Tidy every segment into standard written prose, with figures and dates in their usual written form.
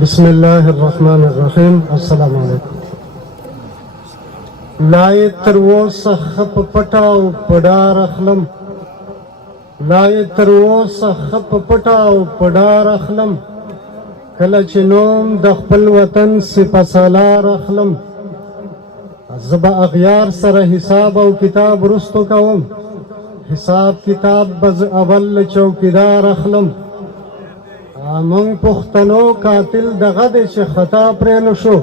بسم الله الرحمن الرحیم. السلام علیکم. لای تر اوسه خپ پټا او پډار اخلم، لای تر اوسه خپ پټا او پډار اخلم، کله چې نوم د خپل وطن سپه سالار اخلم. زه به اغیار سره حساب او کتاب رستو کوم، حساب کتاب به زه اول له چوکیدار اخلم. مونږ پښتنو قاتل دغه دی چې خطا پرې نه شو،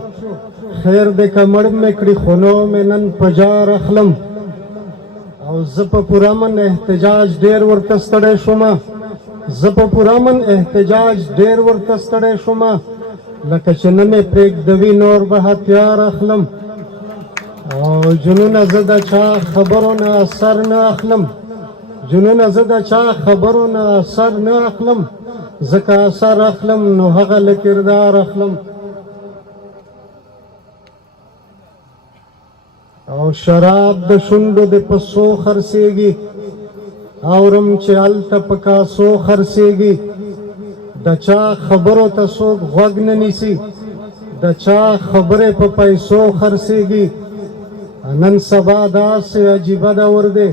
خیر دی که مړ مې کړي خو نو مې نن په جار اخلم. او زه په پوره من احتجاج ډېر ورته ستړی شومه، زه په پوره من احتجاج ډېر ورته ستړی شومه، لکه چې نه مې پرېږدوي نور به هتیار اخلم. او جنونه زه د چا خبرو نه اثر نه اخلم، جنونه زه د چا خبرو نه اثر نه اخلم، ځکه اثر اخلم نو هغه له کردار اخلم. او شراب د شونډو د پسو خرڅېږي، اورم چې هلته په کاسو خرڅېږي. د چا خبرو ته څوک غوږ نه نیسي، د چا خبرې په پیسو خرڅېږي. نن سبا داسې عجیبه دور دی،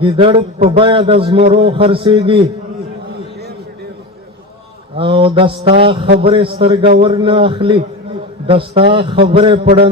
ګیدړ په بیه د زمرو خرڅېږي. او دستا خبرې سترګه ور نه اخلي، دستا خبرې پړن